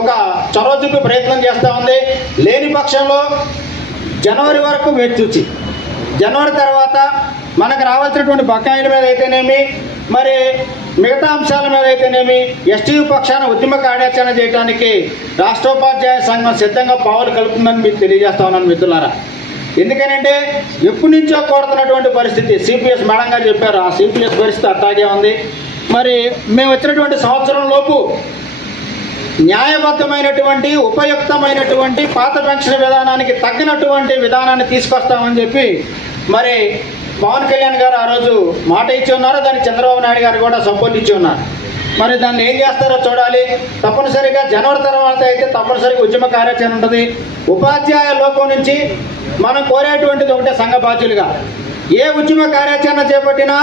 ఒక చొరవ చూపి ప్రయత్నం చేస్తూ ఉంది. లేని పక్షంలో జనవరి వరకు వేచి చూచి జనవరి తర్వాత మనకు రావాల్సినటువంటి బకాయిల మీద అయితేనేమి, మరి మిగతా అంశాల మీద అయితేనేమి ఎస్టీయు పక్షాన ఉద్యమ కార్యాచరణ చేయడానికి రాష్ట్రోపాధ్యాయ సంఘం సిద్ధంగా పావులు కలుపుతుందని మీకు తెలియజేస్తా ఉన్నాను మిత్రులారా. ఎందుకనంటే ఎప్పటి నుంచో కోరుతున్నటువంటి పరిస్థితి సిపిఎస్ మేడం గారు చెప్పారు, ఆ సిపిఎస్ పరిస్థితి అట్లాగే ఉంది. మరి మేము వచ్చినటువంటి సంవత్సరం లోపు న్యాయబద్ధమైనటువంటి ఉపయుక్తమైనటువంటి పాత పెన్షన్ విధానానికి తగ్గినటువంటి విధానాన్ని తీసుకొస్తామని చెప్పి మరి పవన్ కళ్యాణ్ గారు ఆ రోజు మాట ఇచ్చి ఉన్నారు. దానికి చంద్రబాబు నాయుడు గారు కూడా సపోర్ట్ ఇచ్చి ఉన్నారు. మరి దాన్ని ఏం చేస్తారో చూడాలి. తప్పనిసరిగా జనవరి తర్వాత అయితే తప్పనిసరిగా ఉద్యమ కార్యాచరణ ఉంటుంది. ఉపాధ్యాయ లోకం నుంచి మనం కోరేటువంటిది ఒకటే, సంఘ బాధ్యులుగా ఏ ఉద్యమ కార్యాచరణ చేపట్టినా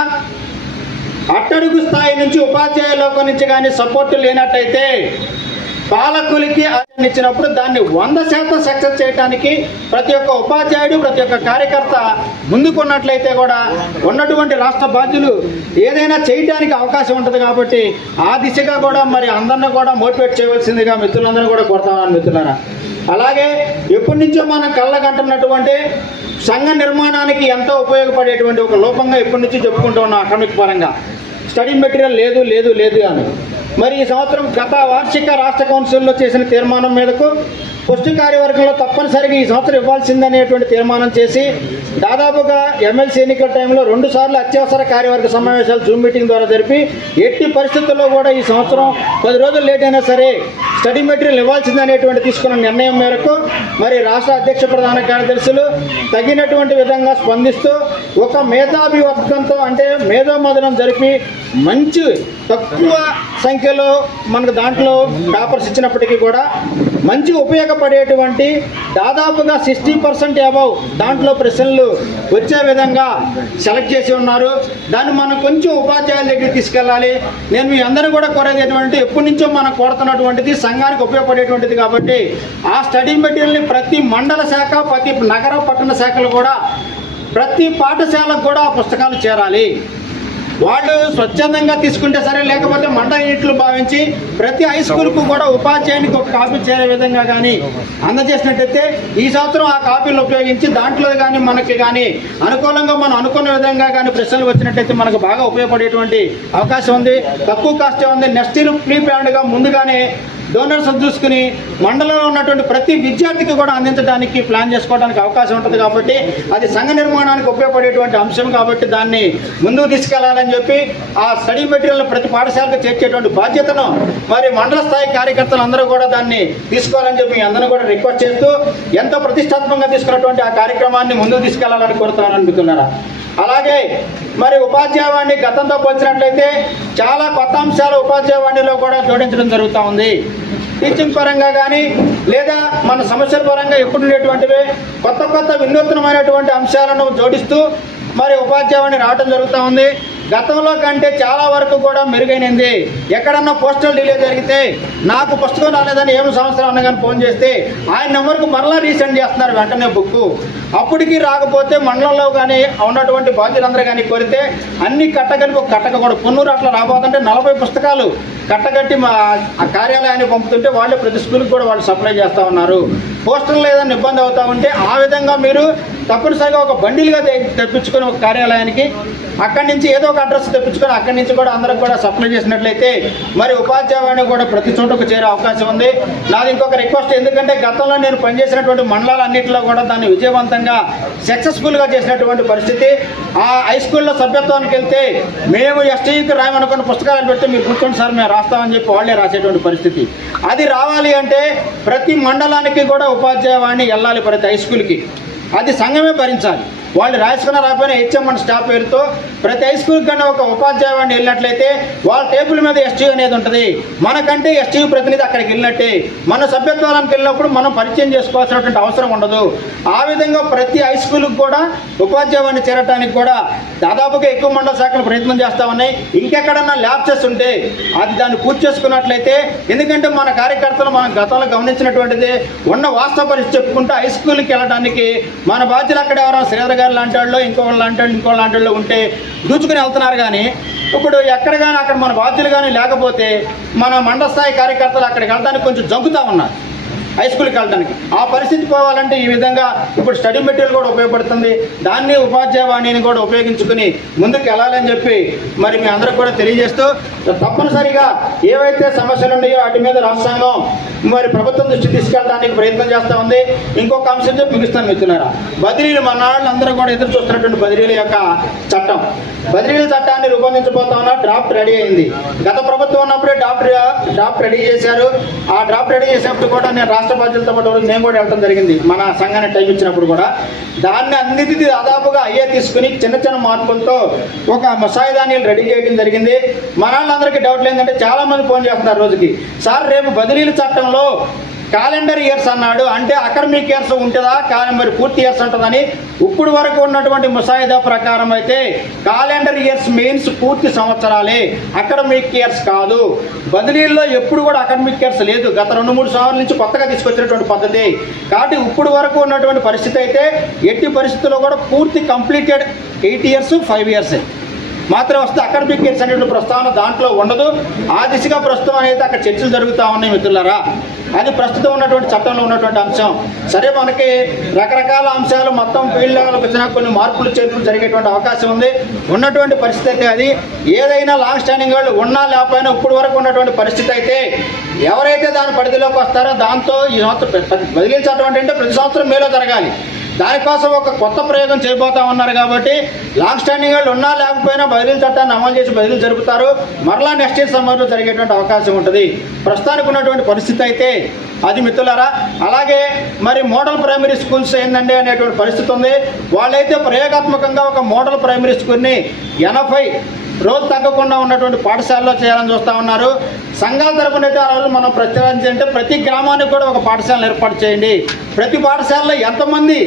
అట్టడుగు స్థాయి నుంచి ఉపాధ్యాయ లోకం నుంచి కానీ సపోర్ట్ లేనట్టయితే పాలకులకి ఇచ్చినప్పుడు దాన్ని 100% సక్సెస్ చేయడానికి ప్రతి ఒక్క ఉపాధ్యాయుడు, ప్రతి ఒక్క కార్యకర్త ముందుకున్నట్లయితే కూడా ఉన్నటువంటి రాష్ట్ర బాధ్యులు ఏదైనా చేయడానికి అవకాశం ఉంటుంది. కాబట్టి ఆ దిశగా కూడా మరి అందరినీ కూడా మోటివేట్ చేయవలసిందిగా మిత్రులందరూ కూడా కోరుతామని మిత్రులారా. అలాగే ఎప్పటి నుంచో మనం కళ్ళగంటున్నటువంటి సంఘ నిర్మాణానికి ఎంతో ఉపయోగపడేటువంటి ఒక లోపంగా ఎప్పటి నుంచి చెప్పుకుంటూ ఉన్నాం అకాడమిక్ పరంగా, స్టడీ మెటీరియల్ లేదు లేదు లేదు అని. మరి ఈ సంవత్సరం గత వార్షిక రాష్ట్ర కౌన్సిల్లో చేసిన తీర్మానం మేరకు పుష్టి కార్యవర్గంలో తప్పనిసరిగా ఈ సంవత్సరం ఇవ్వాల్సిందనేటువంటి తీర్మానం చేసి దాదాపుగా ఎమ్మెల్సీ ఎన్నికల టైంలో 2 సార్లు అత్యవసర కార్యవర్గ సమావేశాలు జూమ్ మీటింగ్ ద్వారా జరిపి ఎట్టి పరిస్థితుల్లో కూడా ఈ సంవత్సరం 10 రోజులు లేట్ అయినా సరే స్టడీ మెటీరియల్ ఇవ్వాల్సిందనేటువంటి తీసుకున్న నిర్ణయం మేరకు మరి రాష్ట్ర అధ్యక్ష ప్రధాన కార్యదర్శులు తగినటువంటి విధంగా స్పందిస్తూ ఒక మేధాభివర్గంతో అంటే మేధోమదనం జరిపి మంచి తక్కువ సంఖ్యలో మనకు దాంట్లో పేపర్స్ ఇచ్చినప్పటికీ కూడా మంచి ఉపయోగపడేటువంటి దాదాపుగా 60% అబౌవ్ దాంట్లో ప్రశ్నలు వచ్చే విధంగా సెలెక్ట్ చేసి ఉన్నారు. దాన్ని మనం కొంచెం ఉపాధ్యాయుల దగ్గరికి తీసుకెళ్ళాలి. నేను మీ అందరూ కూడా కోరేది ఎప్పటి నుంచో మనం కోరుతున్నటువంటిది సంఘానికి ఉపయోగపడేటువంటిది కాబట్టి ఆ స్టడీ మెటీరియల్ని ప్రతి మండల శాఖ, ప్రతి నగర పట్టణ శాఖలు కూడా ప్రతి పాఠశాలకు కూడా ఆ పుస్తకాలు చేరాలి. వాళ్ళు స్వచ్ఛందంగా తీసుకుంటే సరే, లేకపోతే మండల యూనిట్లు భావించి ప్రతి హై స్కూల్కు కూడా ఉపాధ్యాయునికి ఒక కాపీ చేరే విధంగా కానీ అందజేసినట్టయితే ఈ సంవత్సరం ఆ కాపీలు ఉపయోగించి దాంట్లో కానీ మనకి కానీ అనుకూలంగా మనం అనుకున్న విధంగా కానీ ప్రశ్నలు వచ్చినట్టయితే మనకు బాగా ఉపయోగపడేటువంటి అవకాశం ఉంది. తక్కువ కాస్టే ఉంది. నెక్స్ట్ ఇయర్ ప్రీ ప్లాన్డ్గా ముందుగానే డోనర్స్ చూసుకుని మండలంలో ఉన్నటువంటి ప్రతి విద్యార్థికి కూడా అందించడానికి ప్లాన్ చేసుకోవడానికి అవకాశం ఉంటుంది. కాబట్టి అది సంఘ నిర్మాణానికి ఉపయోగపడేటువంటి అంశం కాబట్టి దాన్ని ముందుకు తీసుకెళ్లాలని చెప్పి ఆ స్టడీ మెటీరియల్ ప్రతి పాఠశాలకు చేర్చేటువంటి బాధ్యతను మరి మండల స్థాయి కార్యకర్తలు అందరూ కూడా దాన్ని తీసుకోవాలని చెప్పి అందరూ కూడా రిక్వెస్ట్ చేస్తూ ఎంతో ప్రతిష్టాత్మకంగా తీసుకున్నటువంటి ఆ కార్యక్రమాన్ని ముందుకు తీసుకెళ్లాలని కోరుతామని అనుకుంటున్నారా. అలాగే మరి ఉపాధ్యాయవాణి గతంతో పోల్చినట్లయితే చాలా కొత్త అంశాలు ఉపాధ్యాయవాణిలో కూడా జోడించడం జరుగుతూ ఉంది. టీచింగ్ పరంగా కానీ లేదా మన సమస్యల పరంగా ఎప్పుడు ఉండేటువంటివి కొత్త వినూత్నమైనటువంటి అంశాలను జోడిస్తూ మరి ఉపాధ్యాయవాణి రావడం జరుగుతూ ఉంది. గతంలో కంటే చాలా వరకు కూడా మెరుగైనది. ఎక్కడన్నా పోస్టల్ డిలే జరిగితే నాకు పుస్తకం రాలేదని ఏమి సంవత్సరం అన్నగాని ఫోన్ చేస్తే ఆయన నెంబర్కు మరలా రీసెండ్ చేస్తున్నారు వెంటనే బుక్. అప్పటికి రాకపోతే మండలంలో కానీ ఉన్నటువంటి బాధ్యులందరూ కానీ కోరితే అన్ని కట్టగలిపి ఒక కట్టక కూడా పొన్నూరు అట్లా రాబోతుంటే 40 పుస్తకాలు కట్టగట్టి మా కార్యాలయాన్ని పంపుతుంటే వాళ్ళు ప్రతి స్కూల్కి కూడా వాళ్ళు సప్లై చేస్తూ ఉన్నారు. పోస్టర్లు ఏదైనా ఇబ్బంది అవుతా ఉంటే ఆ విధంగా మీరు తప్పనిసరిగా ఒక బండిల్గా తెప్పించుకొని ఒక కార్యాలయానికి అక్కడి నుంచి ఏదో ఒక అడ్రస్ తెప్పించుకొని అక్కడి నుంచి కూడా అందరికి కూడా సప్లై చేసినట్లయితే మరి ఉపాధ్యాయుని కూడా ప్రతి చోటకు చేరే అవకాశం ఉంది. నాది ఇంకొక రిక్వెస్ట్, ఎందుకంటే గతంలో నేను పనిచేసినటువంటి మండలాలన్నింటిలో కూడా దాన్ని విజయవంతంగా సక్సెస్ఫుల్గా చేసినటువంటి పరిస్థితి. ఆ హై స్కూల్లో సభ్యత్వానికి వెళ్తే మేము ఎస్టీకి రాయమనుకున్న పుస్తకాలు పెడితే మీరు కూర్చోండి సార్ మేము రాస్తామని చెప్పి వాళ్ళే రాసేటువంటి పరిస్థితి. అది రావాలి అంటే ప్రతి మండలానికి కూడా ఉపాధ్యాయవాణి వెళ్ళాలి ప్రతి హై స్కూల్కి. అది సంఘమే భరించాలి. వాళ్ళు రాసుకున్న రాకపోయినా హెచ్ఎంఎన్ స్టాఫ్ పేరుతో ప్రతి హై స్కూల్కి కన్నా ఒక ఉపాధ్యాయుడిని వెళ్ళినట్లయితే వాళ్ళ టేబుల్ మీద ఎస్టీ అనేది ఉంటుంది. మనకంటే ఎస్టీ ప్రతినిధి అక్కడికి వెళ్ళినట్టే. మన సభ్యత్వానికి వెళ్ళినప్పుడు మనం పరిచయం చేసుకోవాల్సినటువంటి అవసరం ఉండదు. ఆ విధంగా ప్రతి హై స్కూల్కి కూడా ఉపాధ్యాయుడిని చేరడానికి కూడా దాదాపుగా ఎక్కువ మండల శాఖలు ప్రయత్నం చేస్తా ఉన్నాయి. ఇంకెక్కడన్నా ల్యాబ్సెస్ ఉంటే అది దాన్ని పూర్తి చేసుకున్నట్లయితే, ఎందుకంటే మన కార్యకర్తలు మనం గతంలో గమనించినటువంటిది ఉన్న వాస్తవ పరిస్థితి చెప్పుకుంటే హై స్కూల్కి వెళ్ళడానికి మన బాధ్యులు అక్కడ ఎవరైనా శ్రీధర్ గారు లాంటి వాళ్ళు ఇంకో లాంటి వాళ్ళు ఉంటే దూచుకుని వెళ్తున్నారు. కానీ ఇప్పుడు ఎక్కడ కానీ అక్కడ మన బాధ్యులు కానీ లేకపోతే మన మండల స్థాయి కార్యకర్తలు అక్కడికి వెళ్ళడానికి కొంచెం జంకుతూ ఉన్నారు హై స్కూల్కి వెళ్ళడానికి. ఆ పరిస్థితి పోవాలంటే ఈ విధంగా ఇప్పుడు స్టడీ మెటీరియల్ కూడా ఉపయోగపడుతుంది. దాన్ని ఉపాధ్యాయవాణిని కూడా ఉపయోగించుకుని ముందుకు వెళ్ళాలని చెప్పి మరి మీ అందరికి కూడా తెలియజేస్తూ తప్పనిసరిగా ఏవైతే సమస్యలు ఉన్నాయో వాటి మీద రాష్ట్రాంగం మరి ప్రభుత్వం దృష్టి తీసుకెళ్ళడానికి ప్రయత్నం చేస్తూ ఉంది. ఇంకొక అంశం చెప్పి ముగిస్తాను మిత్రులారా. బదిలీలు మన వాళ్ళందరూ కూడా ఎదురు చూస్తున్నటువంటి బదిలీల యొక్క చట్టం, బదిలీల చట్టాన్ని రూపొందించబోతా ఉన్నా. డ్రాఫ్ట్ రెడీ అయింది. గత ప్రభుత్వం ఉన్నప్పుడే డ్రాఫ్ట్ రెడీ చేశారు. ఆ డ్రాఫ్ట్ రెడీ చేసినప్పుడు కూడా నేను రాష్ట్ర బాధ్యతలతో పాటు నేను కూడా వెళ్ళడం జరిగింది. మన సంఘానికి టైం ఇచ్చినప్పుడు కూడా దాన్ని అన్నిటిది దాదాపుగా అయ్యే తీసుకుని చిన్న మార్పులతో ఒక ముసాయిదాన్ని రెడీ చేయడం జరిగింది. మన వాళ్ళందరికీ డౌట్లు ఏంటంటే చాలా మంది ఫోన్ చేస్తున్నారు రోజుకి, సార్ రేపు బదిలీల చట్టంలో క్యాలెండర్ ఇయర్స్ అన్నాడు, అంటే అకాడమిక్ ఇయర్స్ ఉంటుందా మరి పూర్తి ఇయర్స్ ఉంటుందని. ఇప్పుడు వరకు ఉన్నటువంటి ముసాయిదా ప్రకారం అయితే క్యాలెండర్ ఇయర్స్ మీన్స్ పూర్తి సంవత్సరాలే, అకాడమిక్ ఇయర్స్ కాదు. బదిలీల్లో ఎప్పుడు కూడా అకాడమిక్ ఇయర్స్ లేదు. గత 2-3 సంవత్సరాల నుంచి కొత్తగా తీసుకొచ్చినటువంటి పద్ధతి. కాబట్టి ఇప్పుడు వరకు ఉన్నటువంటి పరిస్థితి అయితే ఎట్టి పరిస్థితుల్లో కూడా పూర్తి కంప్లీటెడ్ 8 years 5 years మాత్రం వస్తే అకాడమిక్ ఇయర్స్ అనేటువంటి ప్రస్తావన దాంట్లో ఉండదు. ఆ దిశగా ప్రస్తుతం అనేది అక్కడ చర్చలు జరుగుతూ ఉన్నాయి మిత్రులారా. అది ప్రస్తుతం ఉన్నటువంటి చట్టంలో ఉన్నటువంటి అంశం. సరే, మనకి రకరకాల అంశాలు మొత్తం ఫీల్డ్ లెవెల్కి వచ్చినా కొన్ని మార్పులు చేర్పులు జరిగేటువంటి అవకాశం ఉంది. ఉన్నటువంటి పరిస్థితి అయితే అది ఏదైనా లాంగ్ స్టాండింగ్ వాళ్ళు ఉన్నా లేకపోయినా ఇప్పుడు వరకు ఉన్నటువంటి పరిస్థితి అయితే ఎవరైతే దాని పరిధిలోకి వస్తారో దాంతో ఈ సంవత్సరం బదిలించేటువంటి అంటే ప్రతి సంవత్సరం మేలో జరగాలి. దానికోసం ఒక కొత్త ప్రయోగం చేయబోతా ఉన్నారు. కాబట్టి లాంగ్ స్టాండింగ్ వాళ్ళు ఉన్నా లేకపోయినా బదిలీ చట్టాన్ని అమలు చేసి బదిలీ జరుపుతారు. మరలా నెక్స్ట్ ఇయర్ సమ్మర్లో జరిగేటువంటి అవకాశం ఉంటుంది. ప్రస్తుతానికి ఉన్నటువంటి పరిస్థితి అయితే అది మిత్రులారా. అలాగే మరి మోడల్ ప్రైమరీ స్కూల్స్ ఏందండి అనేటువంటి పరిస్థితి ఉంది. వాళ్ళైతే ప్రయోగాత్మకంగా ఒక మోడల్ ప్రైమరీ స్కూల్ని 80 రోజులు తగ్గకుండా ఉన్నటువంటి పాఠశాలలో చేయాలని చూస్తూ ఉన్నారు. సంఘాల తరపున అయితే ఆ రోజు మనం ప్రతిపాదించాలంటే ప్రతి గ్రామానికి కూడా ఒక పాఠశాలను ఏర్పాటు చేయండి. ప్రతి పాఠశాలలో ఎంతమంది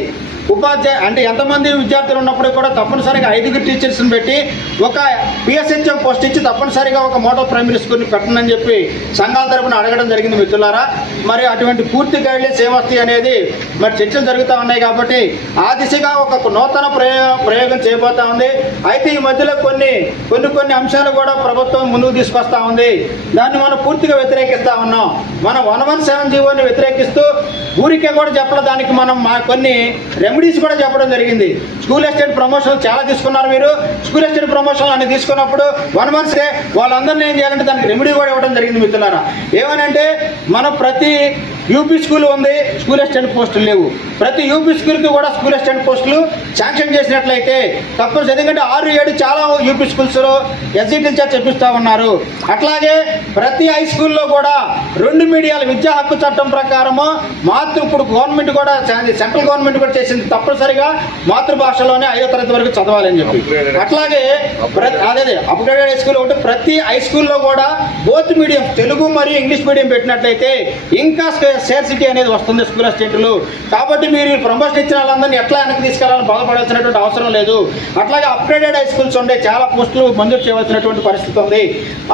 అంటే ఎంతమంది విద్యార్థులు ఉన్నప్పుడు కూడా తప్పనిసరిగా 5 టీచర్స్ని పెట్టి ఒక PSHM పోస్ట్ ఇచ్చి తప్పనిసరిగా ఒక మోడల్ ప్రైమరీ స్కూల్ని పెట్టండి చెప్పి సంఘాల తరపున అడగడం జరిగింది మిత్రులారా. మరి అటువంటి పూర్తి గైడ్లైన్స్ ఏమొస్తాయి అనేది మరి చర్చలు జరుగుతూ ఉన్నాయి కాబట్టి ఆ దిశగా ఒక నూతన ప్రయోగం చేయబోతా ఉంది. అయితే ఈ మధ్యలో కొన్ని అంశాలు కూడా ప్రభుత్వం ముందుకు తీసుకొస్తా ఉంది. దాన్ని మనం పూర్తిగా వ్యతిరేకిస్తా ఉన్నాం. మనం 117 జీవోని వ్యతిరేకిస్తూ ఊరికే కూడా చెప్పడం, దానికి మనం కొన్ని రెమెడీస్ కూడా చెప్పడం జరిగింది. స్కూల్ అసిస్టెంట్ ప్రమోషన్ చాలా తీసుకున్నారు మీరు. స్కూల్ అసిస్టెంట్ ప్రమోషన్ అని తీసుకున్నప్పుడు 1 month వాళ్ళందరినీ ఏం చేయాలంటే దానికి రెమెడీ కూడా ఇవ్వడం జరిగింది మిత్రులారా. ఏమనంటే మనం ప్రతి యూపీ స్కూల్ ఉంది, స్కూల్ అసిస్టెంట్ పోస్టులు లేవు. ప్రతి యూపీ స్కూల్కి కూడా స్కూల్ అసిస్టెంట్ పోస్టులు శాంక్షన్ చేసినట్లయితే తప్పనిసరి, ఎందుకంటే 6-7 చాలా యూపీ స్కూల్స్లో ఎస్సీ టీచర్ చెప్పిస్తూ ఉన్నారు. అట్లాగే ప్రతి హై స్కూల్లో కూడా 2 మీడియాల విద్యా హక్కు చట్టం ప్రకారము ఇప్పుడు గవర్నమెంట్ కూడా సెంట్రల్ గవర్నమెంట్ కూడా చేసింది, తప్పనిసరిగా మాతృభాషలోనే 5వ తరగతి వరకు చదవాలని చెప్పి. అట్లాగే అదే అప్గ్రేడెడ్ హై స్కూల్ ఒకటి, ప్రతి హై స్కూల్లో కూడా బోత్ మీడియం తెలుగు మరియు ఇంగ్లీష్ మీడియం పెట్టినట్లయితే ఇంకా స్కేర్సిటీ అనేది వస్తుంది స్కూల్ అసిస్టెంట్లు. కాబట్టి మీరు ప్రమోషన్ ఇచ్చిన వాళ్ళందరినీ ఎట్లా వెనక్కి తీసుకెళ్లాలని బాధపడాల్సినటువంటి అవసరం లేదు. అట్లాగే అప్గ్రేడెడ్ హై స్కూల్స్ ఉండే చాలా పోస్టులు మంజూరు చేయవలసినటువంటి పరిస్థితి ఉంది.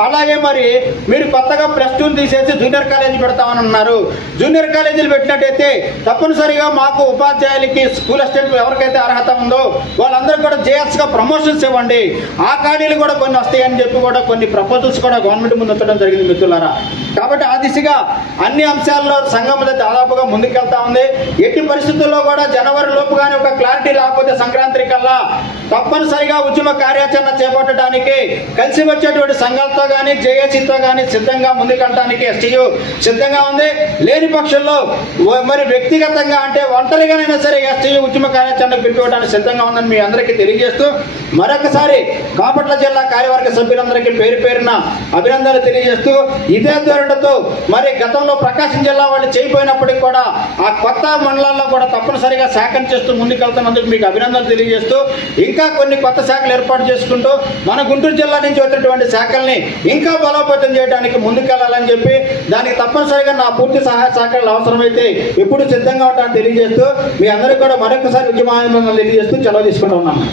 అలాగే మరి మీరు కొత్తగా +2 తీసేసి జూనియర్ కాలేజీ పెడతామని అన్నారు. జూనియర్ కాలేజీలు పెట్టినట్టయితే తప్పనిసరిగా మాకు ఉపాధ్యాయులకి స్కూల్ అసిస్టెంట్ ఎవరికైతే అర్హత ఉందో వాళ్ళందరూ కూడా జేఎస్గా ప్రమోషన్స్ ఇవ్వండి, ఆ ఖాళీలు కూడా కొన్ని వస్తాయని చెప్పి కూడా కొన్ని ప్రపోజల్స్ కూడా గవర్నమెంట్ ముందు ఉంచడం జరిగింది మిత్రులారా. కాబట్టి ఆ దిశగా అన్ని అంశాల్లో సంఘం దాదాపుగా ముందుకెళ్తా ఉంది. ఎట్టి పరిస్థితుల్లో కూడా జనవరి లోపు కానీ ఒక క్లారిటీ రాకపోతే సంక్రాంతి కల్లా తప్పనిసరిగా ఉద్యమ కార్యాచరణ చేపట్టడానికి కలిసి వచ్చేటువంటి సంఘాలతో కానీ జేఏసీతో కానీ సిద్ధంగా ముందుకెళ్ళడానికి ఎస్టీయూ సిద్ధంగా ఉంది. లేని పక్షంలో మరి వ్యక్తిగతంగా అంటే ఒంటరిగానైనా సరే ఎస్టీయూ ఉద్యమ కార్యాచరణకు పిలుపుకోవడానికి సిద్ధంగా ఉందని మీ అందరికీ తెలియజేస్తూ మరొకసారి బాపట్ల జిల్లా కార్యవర్గ సభ్యులందరికీ పేరు పేరున అభినందనలు తెలియజేస్తూ ఇదే ధోరణితో మరి గతంలో ప్రకాశం జిల్లా వాళ్ళు చేయకపోయినప్పటికీ కూడా ఆ కొత్త మండలాల్లో కూడా తప్పనిసరిగా శాఖను చేస్తూ ముందుకెళ్తున్నందుకు మీకు అభినందనలు తెలియజేస్తూ ఇంకా కొన్ని కొత్త శాఖలు ఏర్పాటు చేసుకుంటూ మన గుంటూరు జిల్లా నుంచి వచ్చినటువంటి శాఖల్ని ఇంకా బలోపేతం చేయడానికి ముందుకెళ్లాలని చెప్పి దానికి తప్పనిసరిగా నా పూర్తి సహాయ సహకారాలు అవసరమైతే ఎప్పుడు సిద్ధంగా ఉంటానని తెలియజేస్తూ మీ అందరికీ కూడా మరొకసారి ఉద్యమాభినందనలు తెలియజేస్తూ సెలవు తీసుకుంటూ ఉన్నాను.